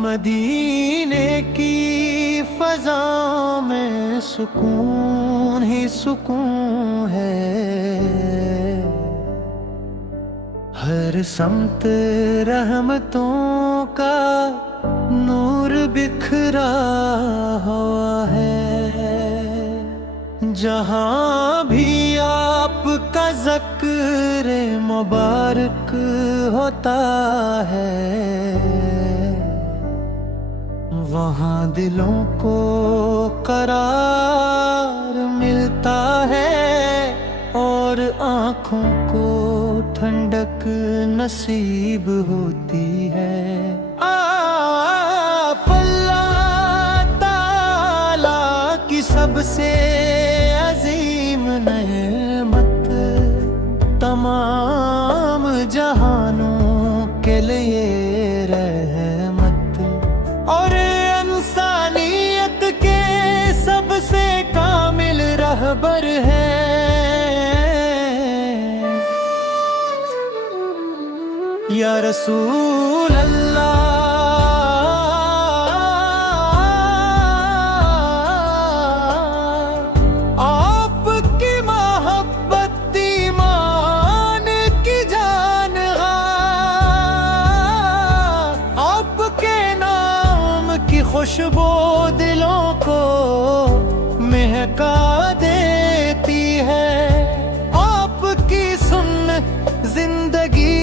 مدینے کی فضا میں سکون ہی سکون ہے، ہر سمت رحمتوں کا نور بکھرا ہوا ہے، جہاں بھی آپ کا ذکر مبارک ہوتا ہے، وہاں دلوں کو قرار ملتا ہے اور آنکھوں کو ٹھنڈک نصیب ہوتی ہے۔ آپ اللہ تعالیٰ کی سب سے عظیم نعمت، تمام جہانوں کے لیے رحمت اور انسانیت کے سب سے کامل رہبر ہے۔ یا رسول اللہ، آپ کی محبت ایمان کی جان ہے، آپ کے نام کی خوشبو دلوں کو مہکا دیتی ہے، آپ کی سن زندگی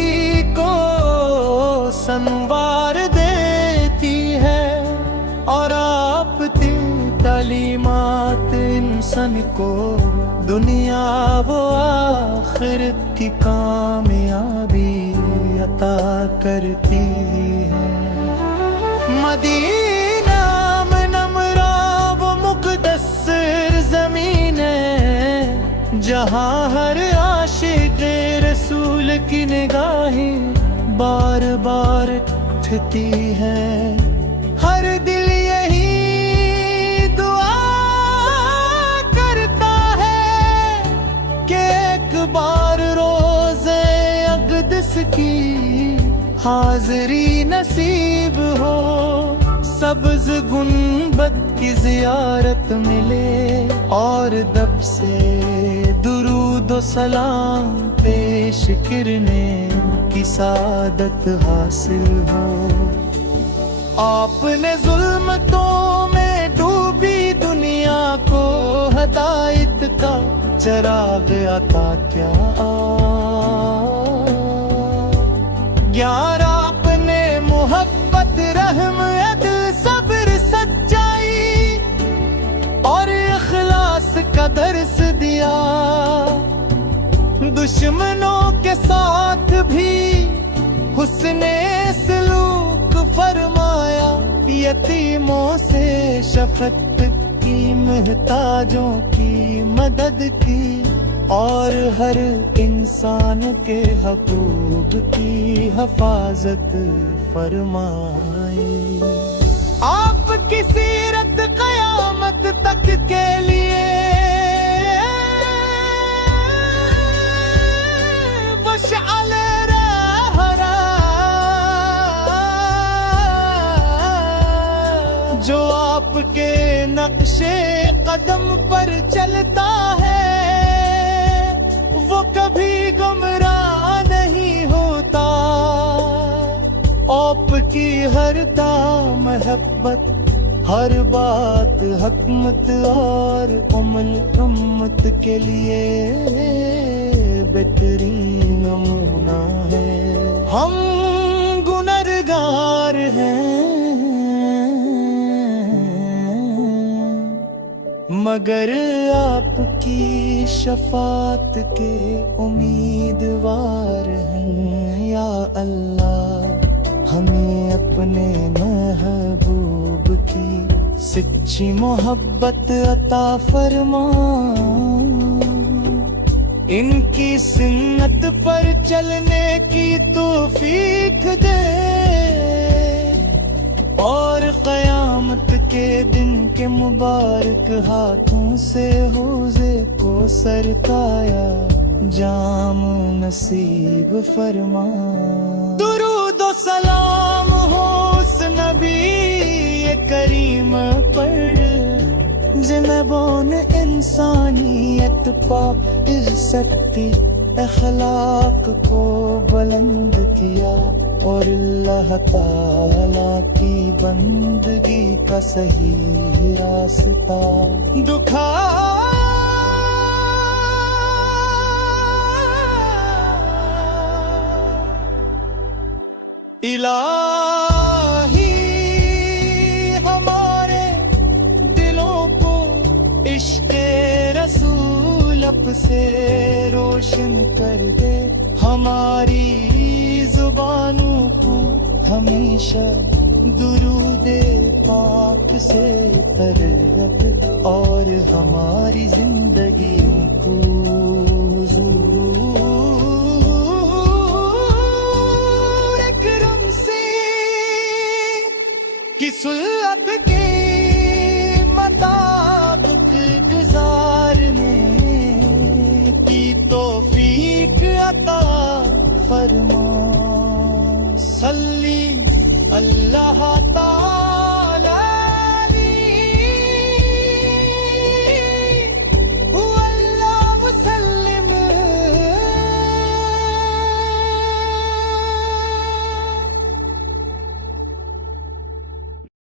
کو سنوار دیتی ہے، اور آپ کی تعلیمات انسان کو دنیا و آخرت کی کامیابی عطا کرتی ہے۔ مدینہ منورہ وہ مقدس زمین ہے، جہاں ہر عاشق رسول کی نگاہیں بار بار اٹھتی ہے، ہر دل یہی دعا کرتا ہے کہ ایک بار روزے اقدس کی حاضری نصیب ہو، سبز گنبد کی زیارت ملے اور دب سے درود و سلام پیش کرنے کی سعادت حاصل ہو۔ آپ نے ظلمتوں میں ڈوبی دنیا کو ہدایت کا چراغ عطا کیا، گیارہ آپ نے محبت رحم عدل صبر سچائی اور اخلاص کا درس دیا، دشمنوں کے ساتھ بھی حسن سلوک فرمایا، یتیموں سے شفقت کی، محتاجوں کی مدد کی، اور ہر انسان کے حقوق کی حفاظت فرمائی۔ آپ کی سیرت قیامت تک کے لیے مشعل رہبر، جو آپ کے نقش قدم پر چلتا ہے وہ کبھی گمراہ نہیں ہوتا، آپ کی ہر دام محبت، ہر بات حکمت اور امت کے لیے بہترین نمونہ ہے۔ ہم گنہگار ہیں مگر آپ کی شفاعت کے امیدوار ہیں، یا اللہ ہمیں اپنے محبوب کی سچی محبت عطا فرما، ان کی سنت پر چلنے کی توفیق دے، اور قیامت کے دن کے مبارک ہاتھوں سے حوضے کو سرکایا جام نصیب فرما۔ درود و سلام ہو اس نبی کریم پر جنہیں بون انسانیت پا عزت اخلاق کو بلند کیا اور اللہ تعالیٰ کی بندگی کا صحیح راستہ دکھا۔ الہی ہمارے دلوں کو عشق رسول اب سے روشن کر دے، ہماری زبانوں کو ہمیشہ درود پاک سے ترغب اور ہماری زندگیوں کو کی سلت کے مطابق گزارنے کی توفیق عطا فرما۔ صلی اللہ تعالی